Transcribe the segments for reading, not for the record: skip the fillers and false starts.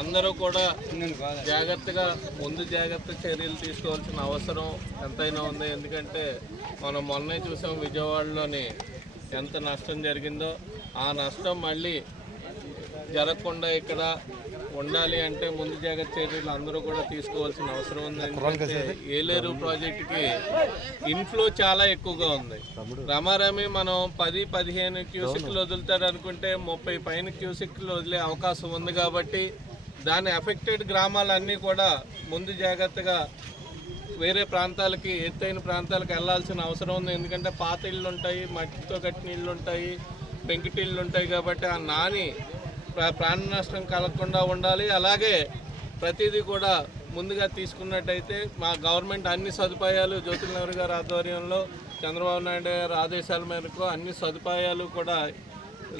అందరూ కూడా జాగ్రత్తగా ముందు జాగ్రత్త చర్యలు తీసుకోవాల్సిన అవసరం ఎంతైనా ఉంది. ఎందుకంటే మనం మొన్నే చూసాం విజయవాడలోని ఎంత నష్టం జరిగిందో. ఆ నష్టం మళ్ళీ జరగకుండా ఇక్కడ ఉండాలి అంటే ముందు జాగ్రత్త చర్యలు అందరూ కూడా తీసుకోవాల్సిన అవసరం ఉంది. ఎందుకంటే ఏలేరు ప్రాజెక్టుకి ఇన్ఫ్లో చాలా ఎక్కువగా ఉంది. రమారమి మనం 10-15 క్యూసిక్లు వదులుతారు అనుకుంటే 30 పైన క్యూసిక్లు వదిలే అవకాశం ఉంది. కాబట్టి దాని ఎఫెక్టెడ్ గ్రామాలన్నీ కూడా ముందు జాగ్రత్తగా వేరే ప్రాంతాలకి, ఎత్తైన ప్రాంతాలకు వెళ్లాల్సిన అవసరం ఉంది. ఎందుకంటే పాత ఇళ్ళు ఉంటాయి, మట్టితో కట్టిన ఇళ్ళు ఉంటాయి, పెంకుటిళ్ళు ఉంటాయి. కాబట్టి ఆ నాని ప్రాణ నష్టం కలగకుండా ఉండాలి. అలాగే ప్రతిదీ కూడా ముందుగా తీసుకున్నట్టయితే మా గవర్నమెంట్ అన్ని సదుపాయాలు జ్యోతిర్నగర్ గారి ఆధ్వర్యంలో చంద్రబాబు నాయుడు గారి ఆదేశాల మేరకు అన్ని సదుపాయాలు కూడా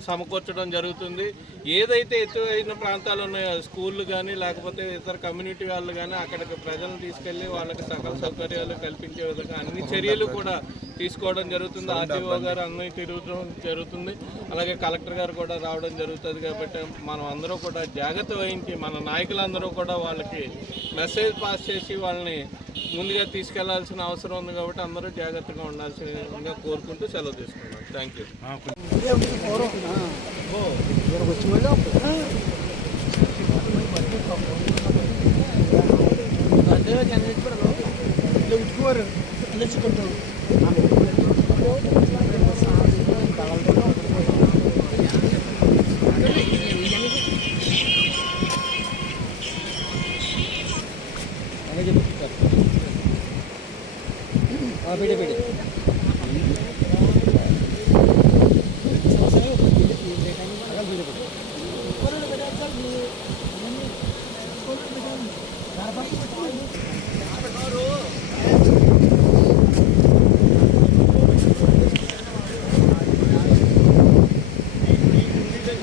సమకూర్చడం జరుగుతుంది. ఏదైతే ఎత్తైన ప్రాంతాలు ఉన్నాయో స్కూళ్ళు కానీ లేకపోతే ఇతర కమ్యూనిటీ వాళ్ళు కానీ అక్కడికి ప్రజలను తీసుకెళ్ళి వాళ్ళకి సకల సౌకర్యాలు కల్పించే విధంగా అన్ని చర్యలు కూడా తీసుకోవడం జరుగుతుంది. ఆర్టీఓ గారు అన్నీ తిరగడం జరుగుతుంది. అలాగే కలెక్టర్ గారు కూడా రావడం జరుగుతుంది. కాబట్టి మనం అందరూ కూడా జాగ్రత్త వహించి మన నాయకులందరూ కూడా వాళ్ళకి మెసేజ్ పాస్ చేసి వాళ్ళని ముందుగా తీసుకెళ్లాల్సిన అవసరం ఉంది. కాబట్టి అందరూ జాగ్రత్తగా ఉండాల్సిందిగా కోరుకుంటూ సెలవు తీసుకున్నాం. Thank you.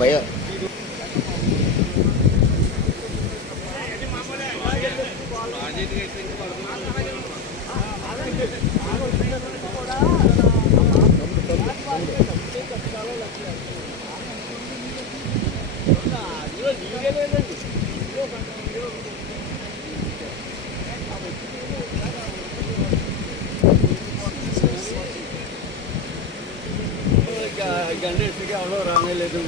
भैया గంటేసి ఎవరో రానేలేదు.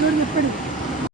ఇప్పుడు చెప్పండి.